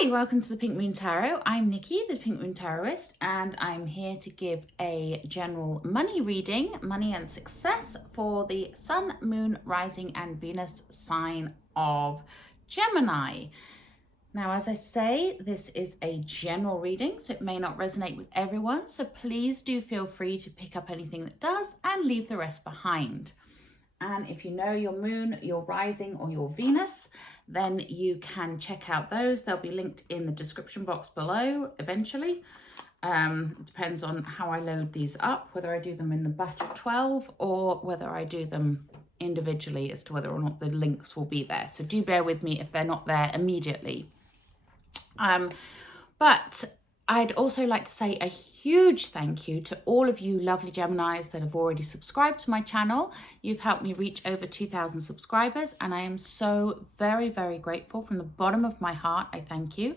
Hi, welcome to the Pink Moon Tarot. I'm Nikki, the Pink Moon Tarotist, and I'm here to give a general money reading, money and success for the Sun, Moon, Rising and Venus sign of Gemini. Now, as I say, this is a general reading, so it may not resonate with everyone, so please do feel free to pick up anything that does and leave the rest behind. And if you know your moon, your rising or your Venus, then you can check out those. They'll be linked in the description box below eventually. It depends on how I load these up, whether I do them in a batch of 12 or whether I do them individually as to whether or not the links will be there. So do bear with me if they're not there immediately. But I'd also like to say a huge thank you to all of you lovely Geminis that have already subscribed to my channel. You've helped me reach over 2,000 subscribers, and I am so very, very grateful. From the bottom of my heart, I thank you.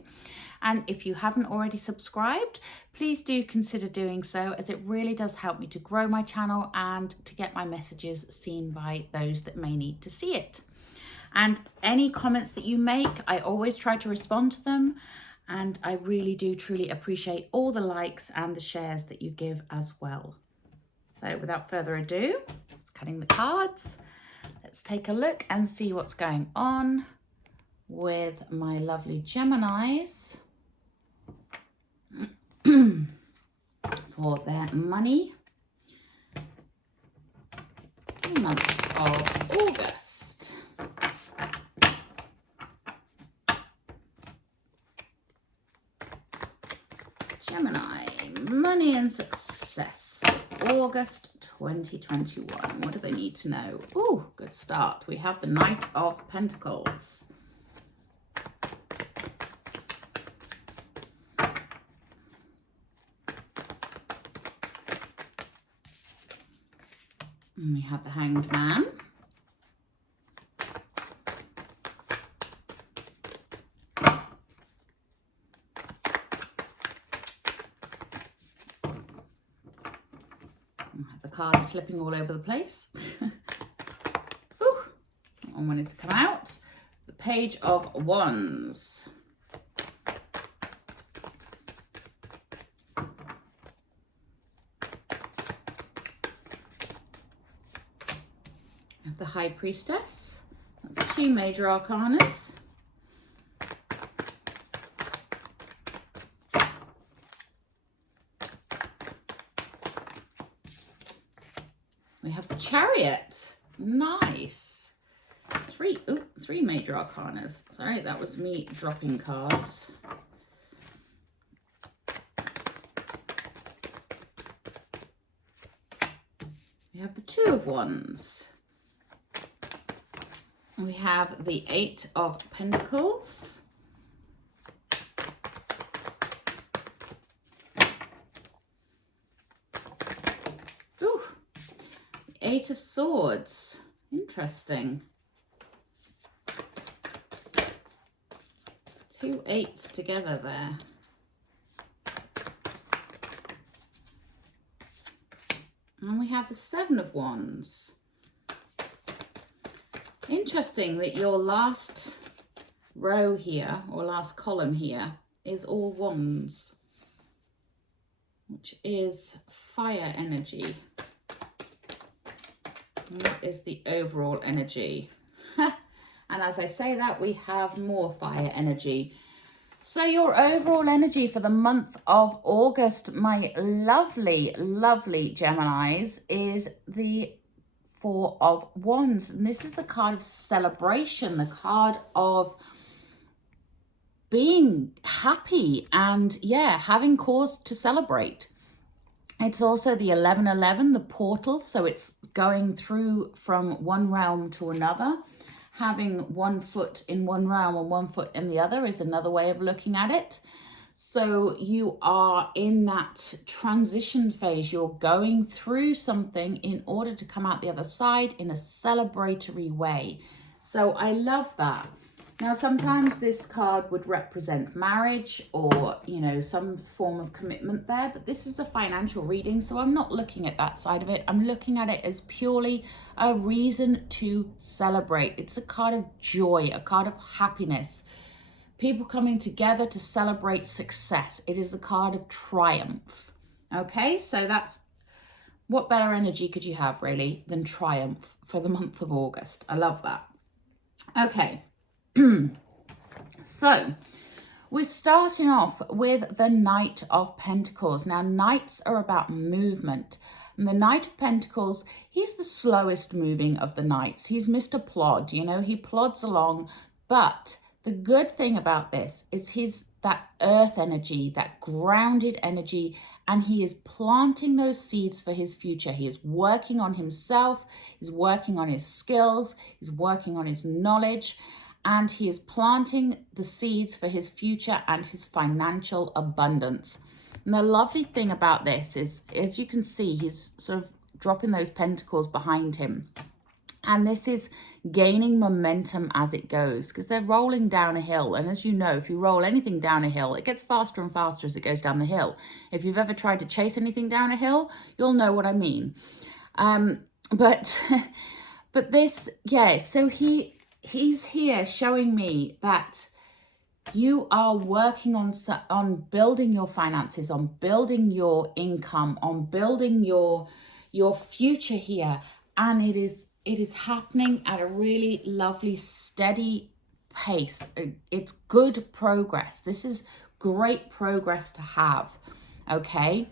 And if you haven't already subscribed, please do consider doing so, as it really does help me to grow my channel and to get my messages seen by those that may need to see it. And any comments that you make, I always try to respond to them. And I really do truly appreciate all the likes and the shares that you give as well. So without further ado, just cutting the cards, let's take a look and see what's going on with my lovely Geminis for their money in the month of August. Gemini, money and success, August 2021. What do they need to know? Oh, good start. We have the Knight of Pentacles. And we have the Hanged Man. The cards slipping all over the place. Ooh, that one wanted to come out. The Page of Wands. We have the High Priestess. That's 2 major arcanas. We have the Chariot. Nice. Three major arcanas. Sorry, that was me dropping cards. We have the Two of Wands. We have the Eight of Pentacles. Eight of Swords. Interesting. 2 eights together there. And we have the Seven of Wands. Interesting that your last row here, or last column here, is all wands, which is fire energy. What is the overall energy? And as I say that, we have more fire energy. So your overall energy for the month of August, my lovely, lovely Geminis, is the Four of Wands. And this is the card of celebration, the card of being happy and, yeah, having cause to celebrate. It's also the 1111, the portal, so it's going through from one realm to another. Having one foot in one realm and one foot in the other is another way of looking at it. So you are in that transition phase. You're going through something in order to come out the other side in a celebratory way. So I love that. Now, sometimes this card would represent marriage or, you know, some form of commitment there, but this is a financial reading, so I'm not looking at that side of it. I'm looking at it as purely a reason to celebrate. It's a card of joy, a card of happiness. people coming together to celebrate success. It is the card of triumph. Okay, so that's, what better energy could you have really than triumph for the month of August? I love that. Okay, so we're starting off with the Knight of Pentacles. Now, knights are about movement. And the Knight of Pentacles, he's the slowest moving of the knights. He's Mr. Plod, you know, he plods along. But the good thing about this is he's that earth energy, that grounded energy, and he is planting those seeds for his future. He is working on himself, he's working on his skills, he's working on his knowledge, and he is planting the seeds for his future and his financial abundance. And the lovely thing about this is, as you can see, he's sort of dropping those pentacles behind him. And this is gaining momentum as it goes, because they're rolling down a hill. And as you know, if you roll anything down a hill, it gets faster and faster as it goes down the hill. If you've ever tried to chase anything down a hill, you'll know what I mean. But this, yeah, so he's here showing me that you are working on building your finances, on building your income, on building your future here. And it is happening at a really lovely, steady pace. It's good progress. This is great progress to have, okay?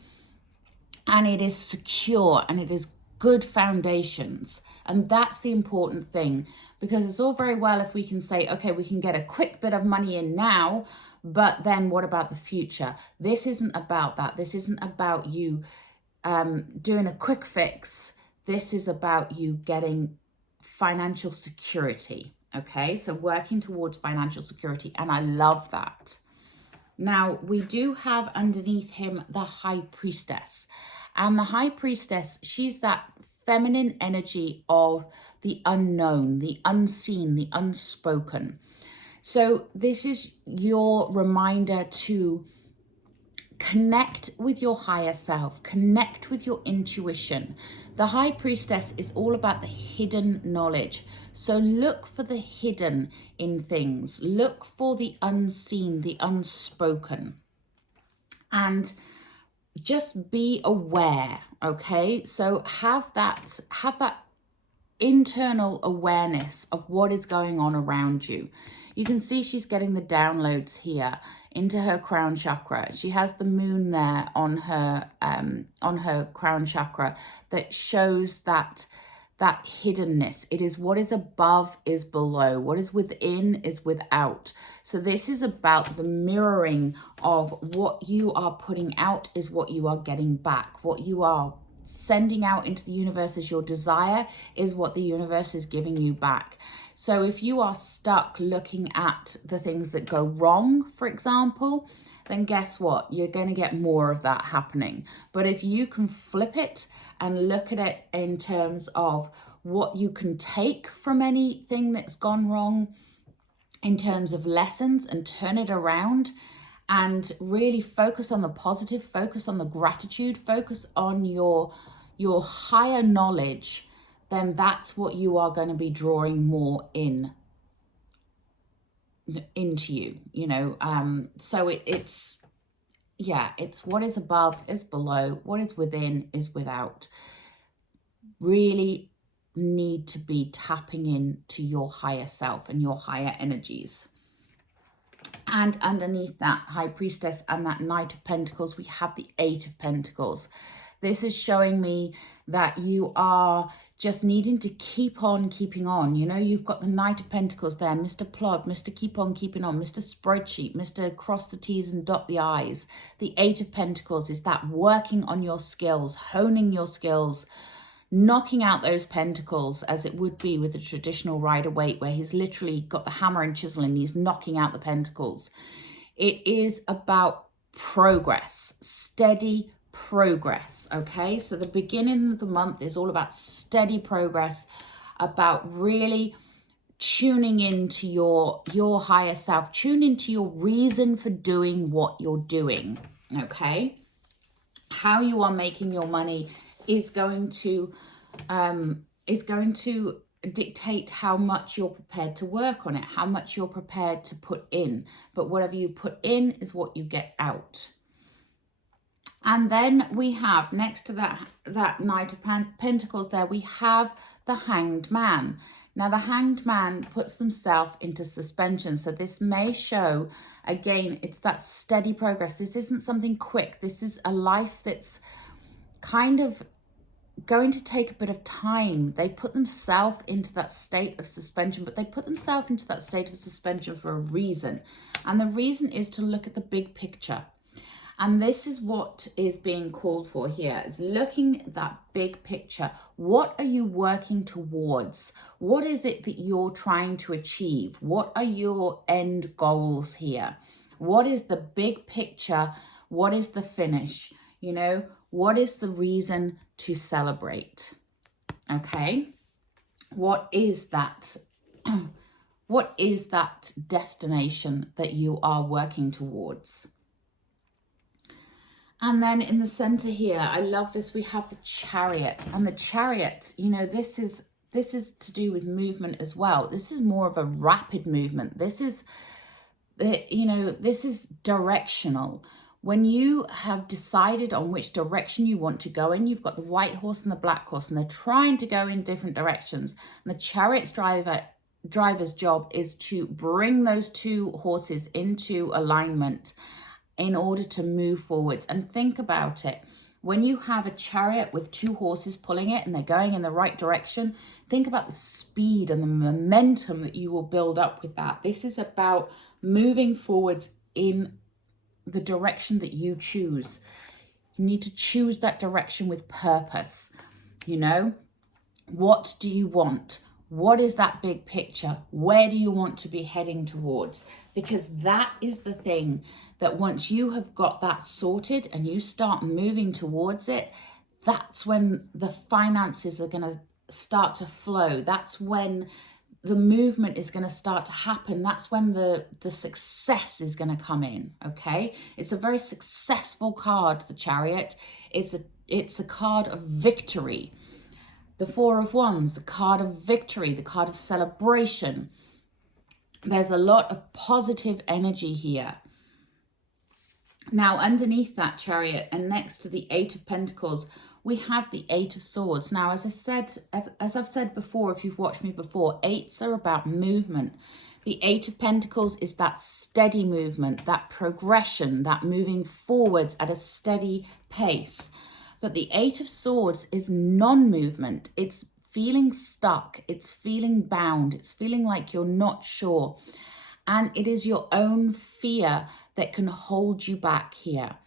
And it is secure and it is good foundations. And that's the important thing, because it's all very well if we can say, okay, we can get a quick bit of money in now, but then what about the future? This isn't about that. This isn't about you doing a quick fix. This is about you getting financial security, okay? So working towards financial security, and I love that. Now, we do have underneath him the High Priestess. And the High Priestess, she's that feminine energy of the unknown, the unseen, the unspoken. So this is your reminder to connect with your higher self, connect with your intuition. The High Priestess is all about the hidden knowledge. So look for the hidden in things. Look for the unseen, the unspoken. And just be aware, okay? So have that internal awareness of what is going on around you. You can see she's getting the downloads here into her crown chakra. She has the moon there on her crown chakra that shows that hiddenness. It is what is above is below. What is within is without. So this is about the mirroring of what you are putting out is what you are getting back. What you are sending out into the universe as your desire is what the universe is giving you back. So if you are stuck looking at the things that go wrong, for example, then guess what? You're going to get more of that happening. But if you can flip it and look at it in terms of what you can take from anything that's gone wrong, in terms of lessons, and turn it around and really focus on the positive, focus on the gratitude, focus on your higher knowledge, then that's what you are going to be drawing more into you, you know. So it's what is above is below, what is within is without. Really need to be tapping into your higher self and your higher energies. And underneath that High Priestess and that Knight of Pentacles, we have the Eight of Pentacles. This is showing me that you are just needing to keep on keeping on. You know, you've got the Knight of Pentacles there, Mr. Plod, Mr. Keep on keeping on, Mr. Spreadsheet, Mr. Cross the T's and dot the I's. The Eight of Pentacles is that working on your skills, honing your skills, knocking out those pentacles as it would be with a traditional Rider-Waite, where he's literally got the hammer and chisel and he's knocking out the pentacles. It is about progress, steady progress, okay? So the beginning of the month is all about steady progress, about really tuning into your higher self, tune into your reason for doing what you're doing, okay? How you are making your money is going to dictate how much you're prepared to work on it, how much you're prepared to put in. But whatever you put in is what you get out. And then we have, next to that Knight of Pentacles there, we have the Hanged Man. Now, the Hanged Man puts themselves into suspension. So this may show, again, it's that steady progress. This isn't something quick. This is a life that's kind of going to take a bit of time. They put themselves into that state of suspension, but they put themselves into that state of suspension for a reason. And the reason is to look at the big picture. And this is what is being called for here. It's looking at that big picture. What are you working towards? What is it that you're trying to achieve? What are your end goals here? What is the big picture? What is the finish? You know, what is the reason to celebrate? Okay. What is that? What is that destination that you are working towards? And then in the center here, I love this, we have the Chariot. And the Chariot, you know, this is to do with movement as well. This is more of a rapid movement. This is, you know, this is directional. When you have decided on which direction you want to go in, you've got the white horse and the black horse, and they're trying to go in different directions. And the Chariot's driver's job is to bring those two horses into alignment in order to move forwards. And think about it. When you have a chariot with two horses pulling it and they're going in the right direction, think about the speed and the momentum that you will build up with that. This is about moving forwards in the direction that you choose. You need to choose that direction with purpose. You know, what do you want? What is that big picture? Where do you want to be heading towards? Because that is the thing that once you have got that sorted and you start moving towards it, that's when the finances are going to start to flow. That's when the movement is going to start to happen. That's when the success is going to come in. Okay, it's a very successful card, the Chariot. It's a card of victory. The Four of Wands, the card of victory, the card of celebration. There's a lot of positive energy here. Now, underneath that Chariot and next to the Eight of Pentacles, we have the Eight of Swords. Now, as I've said before, if you've watched me before, eights are about movement. The Eight of Pentacles is that steady movement, that progression, that moving forwards at a steady pace. But the Eight of Swords is non-movement. It's feeling stuck. It's feeling bound. It's feeling like you're not sure. And it is your own fear that can hold you back here.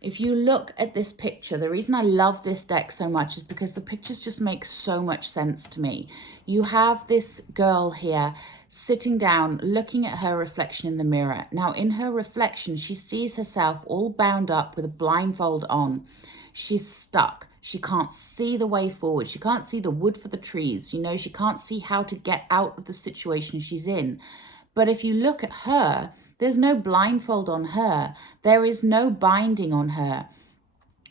If you look at this picture, the reason I love this deck so much is because the pictures just make so much sense to me. You have this girl here sitting down, looking at her reflection in the mirror. Now, in her reflection, she sees herself all bound up with a blindfold on. She's stuck. She can't see the way forward. She can't see the wood for the trees. You know, she can't see how to get out of the situation she's in. But if you look at her, there's no blindfold on her. There is no binding on her.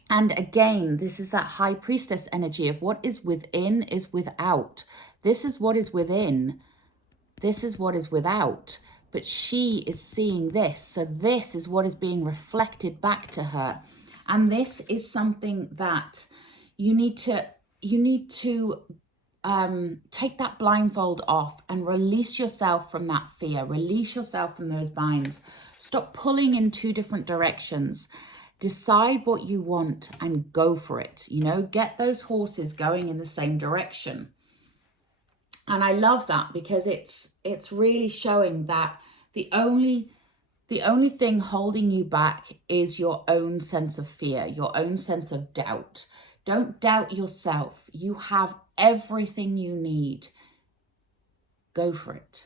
And again, this is that High Priestess energy of what is within is without. This is what is within. This is what is without. But she is seeing this. So this is what is being reflected back to her. And this is something that you need to take that blindfold off and release yourself from that fear. Release yourself from those binds. Stop pulling in two different directions. Decide what you want and go for it. You know, get those horses going in the same direction. And I love that because it's really showing that the only thing holding you back is your own sense of fear, your own sense of doubt. Don't doubt yourself. You have everything you need. Go for it.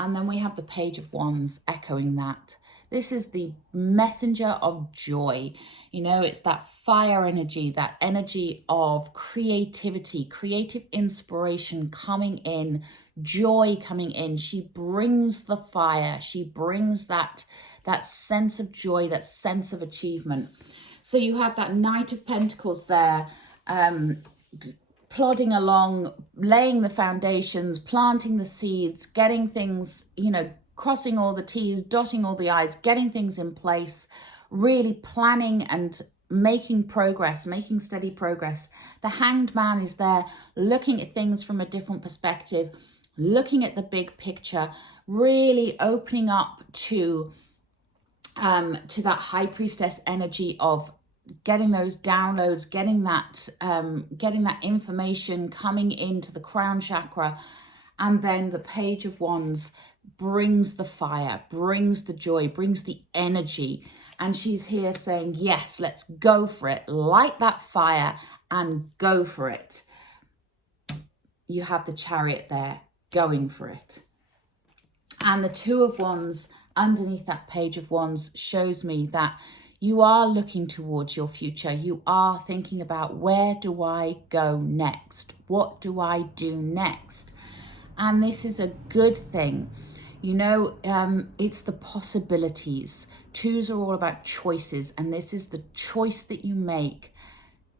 And then we have the Page of Wands echoing that. This is the messenger of joy. You know, it's that fire energy, that energy of creativity, creative inspiration coming in, joy coming in. She brings the fire. She brings that sense of joy, that sense of achievement. So you have that Knight of Pentacles there, plodding along, laying the foundations, planting the seeds, getting things, you know, crossing all the T's, dotting all the I's, getting things in place, really planning and making progress, making steady progress. The Hanged Man is there looking at things from a different perspective, looking at the big picture, really opening up to that High Priestess energy of getting those downloads, getting that information coming into the crown chakra. And then the Page of Wands brings the fire, brings the joy, brings the energy. And she's here saying, yes, let's go for it. Light that fire and go for it. You have the Chariot there going for it. And the Two of Wands underneath that Page of Wands shows me that you are looking towards your future. You are thinking about, where do I go next? What do I do next? And this is a good thing. You know, it's the possibilities. Twos are all about choices. And this is the choice that you make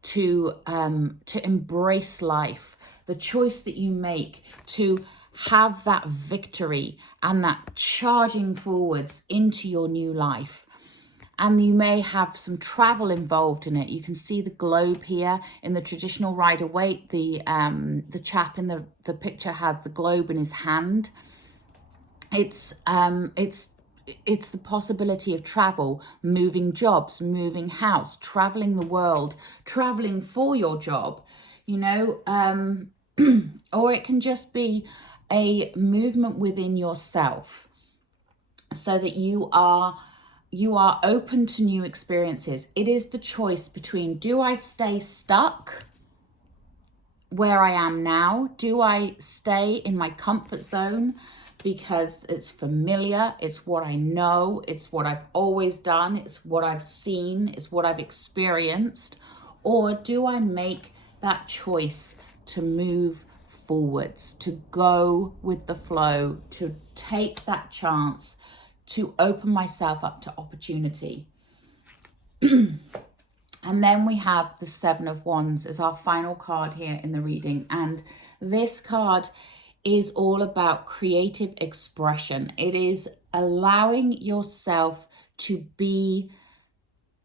to embrace life. The choice that you make to have that victory and that charging forwards into your new life. And you may have some travel involved in it. You can see the globe here in the traditional Rider-Waite. The chap in the picture has the globe in his hand. It's the possibility of travel, moving jobs, moving house, traveling the world, traveling for your job, you know, or it can just be a movement within yourself so that you are open to new experiences. It is the choice between, do I stay stuck where I am now? Do I stay in my comfort zone because it's familiar, it's what I know, it's what I've always done, it's what I've seen, it's what I've experienced? Or do I make that choice to move forwards, to go with the flow, to take that chance, to open myself up to opportunity? And then we have the Seven of Wands as our final card here in the reading. And this card is all about creative expression. It is allowing yourself to be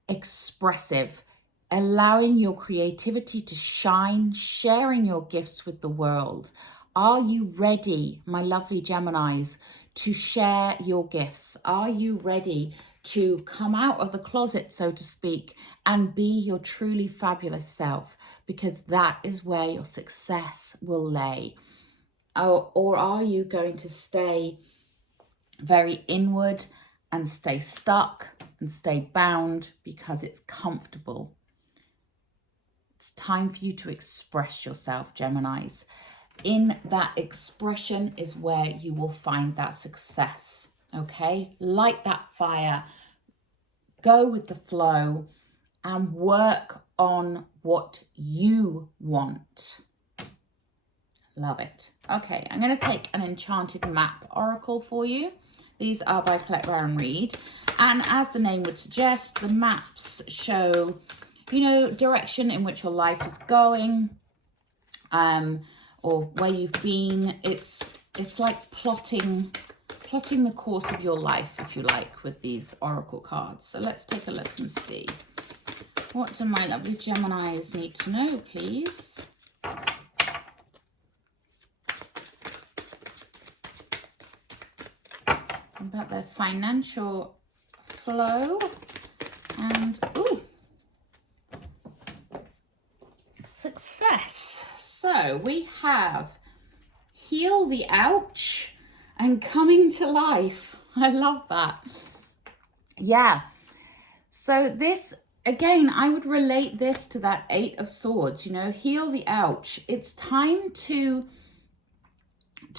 expressive, allowing your creativity to shine, sharing your gifts with the world. Are you ready, my lovely Geminis, to share your gifts? Are you ready to come out of the closet, so to speak, and be your truly fabulous self? Because that is where your success will lay. Or are you going to stay very inward and stay stuck and stay bound because it's comfortable? It's time for you to express yourself, Geminis. In that expression is where you will find that success, okay? Light that fire, go with the flow, and work on what you want. Love it. Okay, I'm going to take an enchanted map oracle for you. These are by Colette Baron Reid. And as the name would suggest, the maps show, you know, direction in which your life is going, or where you've been. It's like plotting the course of your life, if you like, with these oracle cards. So let's take a look and see. What do my lovely Geminis need to know, please? About their financial flow and success. So we have heal the ouch and coming to life. I love that. Yeah. So this, again, I would relate this to that Eight of Swords, you know, heal the ouch. It's time to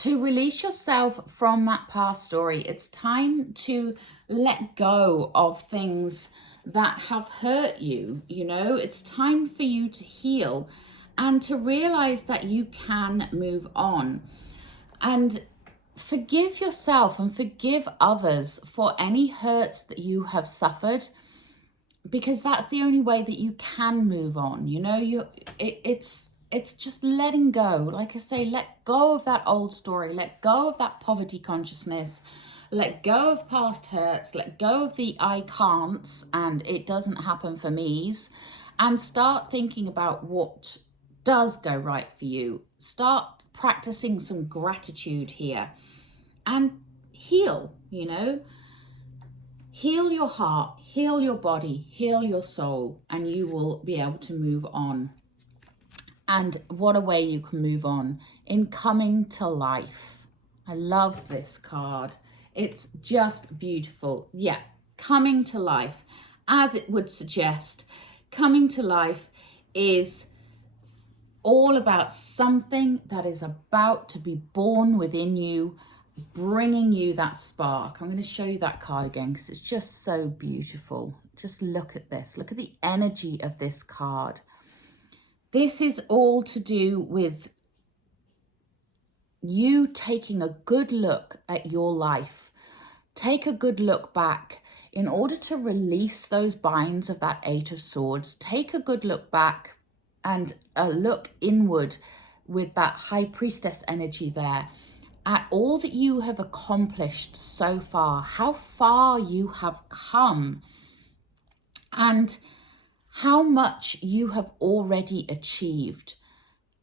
release yourself from that past story. It's time to let go of things that have hurt you, you know. It's time for you to heal and to realize that you can move on. And forgive yourself and forgive others for any hurts that you have suffered, because that's the only way that you can move on. You know, it's it's just letting go. Like I say, let go of that old story, let go of that poverty consciousness, let go of past hurts, let go of the I can'ts and it doesn't happen for me's, and start thinking about what does go right for you. Start practicing some gratitude here and heal, you know. Heal your heart, heal your body, heal your soul, and you will be able to move on. And what a way you can move on in coming to life. I love this card. It's just beautiful. Yeah, coming to life, as it would suggest. Coming to life is all about something that is about to be born within you, bringing you that spark. I'm going to show you that card again because it's just so beautiful. Just look at this. Look at the energy of this card. This is all to do with you taking a good look at your life. Take a good look back in order to release those binds of that Eight of Swords. Take a good look back and a look inward with that High Priestess energy there at all that you have accomplished so far, how far you have come, and how much you have already achieved,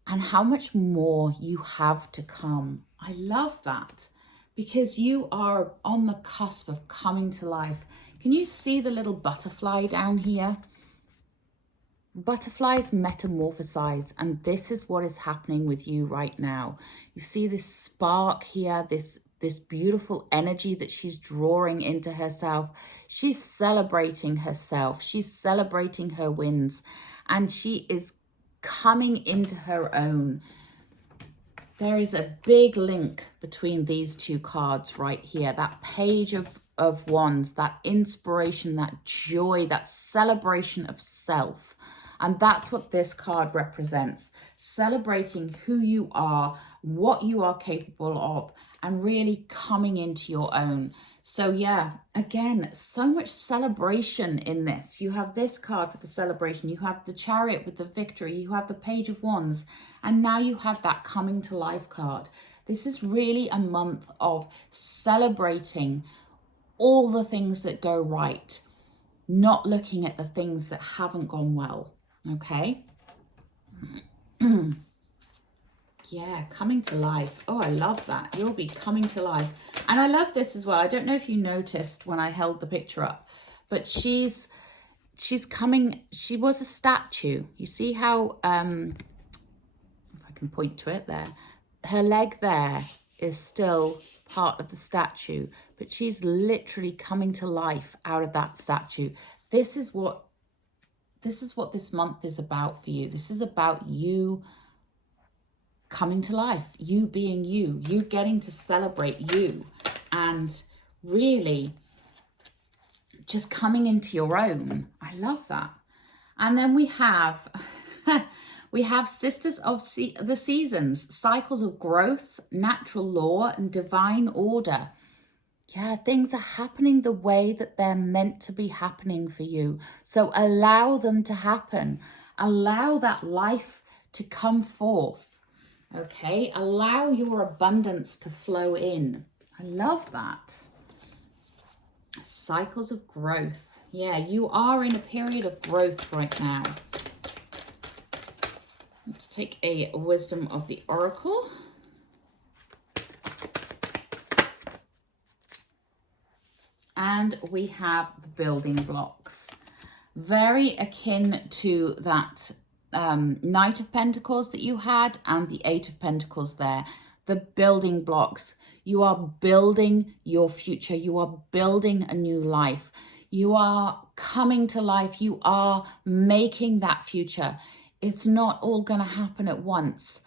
and how much more you have to come. I love that because you are on the cusp of coming to life. Can you see the little butterfly down here? Butterflies metamorphosize, and this is what is happening with you right now. You see this spark here, this beautiful energy that she's drawing into herself. She's celebrating herself. She's celebrating her wins, and she is coming into her own. There is a big link between these two cards right here. That Page of Wands, that inspiration, that joy, that celebration of self. And that's what this card represents. Celebrating who you are, what you are capable of, and really coming into your own. So yeah, again, so much celebration in this. You have this card with the celebration. You have the Chariot with the victory. You have the Page of Wands. And now you have that coming to life card. This is really a month of celebrating all the things that go right, not looking at the things that haven't gone well. Okay. Yeah, coming to life. Oh, I love that. You'll be coming to life. And I love this as well. I don't know if you noticed when I held the picture up, but she's coming. She was a statue. You see how, if I can point to it there, her leg there is still part of the statue, but she's literally coming to life out of that statue. This is what this month is about for you. This is about you coming to life, you being you, you getting to celebrate you, and really just coming into your own. I love that. And then we have we have Sisters of the Seasons, cycles of growth, natural law, and divine order. Yeah, things are happening the way that they're meant to be happening for you. So allow them to happen. Allow that life to come forth. Okay, allow your abundance to flow in. I love that. Cycles of growth. Yeah, you are in a period of growth right now. Let's take a Wisdom of the Oracle. And we have the building blocks. Very akin to that Knight of Pentacles that you had and the Eight of Pentacles there. The building blocks. You are building your future. You are building a new life. You are coming to life. You are making that future. It's not all going to happen at once.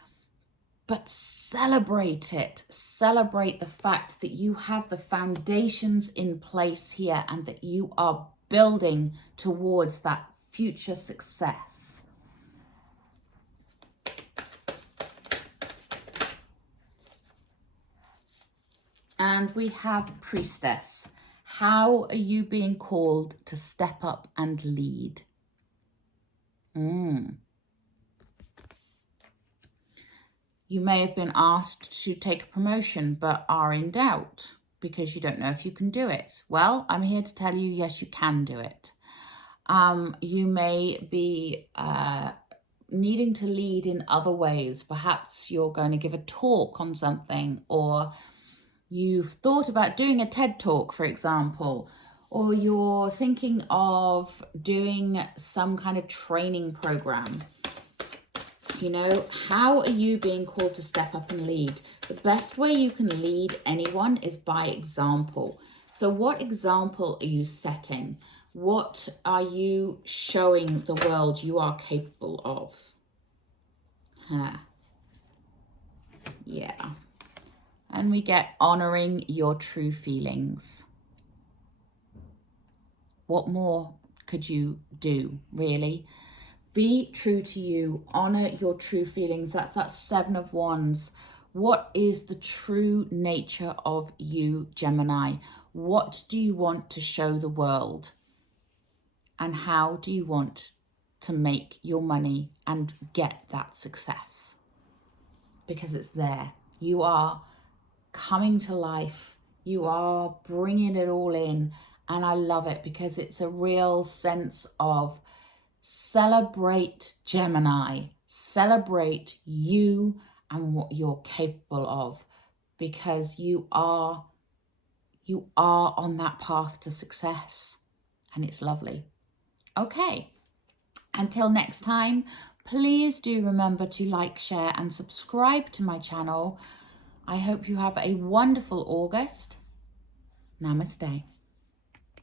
But celebrate it. Celebrate the fact that you have the foundations in place here and that you are building towards that future success. And we have Priestess. How are you being called to step up and lead? You may have been asked to take a promotion but are in doubt because you don't know if you can do it. Well, I'm here to tell you, yes, you can do it. You may be needing to lead in other ways. Perhaps you're going to give a talk on something, or you've thought about doing a TED Talk, for example, or you're thinking of doing some kind of training program. You know, how are you being called to step up and lead? The best way you can lead anyone is by example. So what example are you setting? What are you showing the world you are capable of? Yeah. And we get honoring your true feelings. What more could you do, really? Be true to you. Honor your true feelings. That's that 7 of Wands. What is the true nature of you, Gemini? What do you want to show the world? And how do you want to make your money and get that success? Because it's there. You are coming to life. You are bringing it all in. And I love it because it's a real sense of celebrate Gemini. Celebrate you and what you're capable of, because you are on that path to success, and it's lovely. Okay, until next time, please do remember to like, share and subscribe to my channel. I hope you have a wonderful August. Namaste.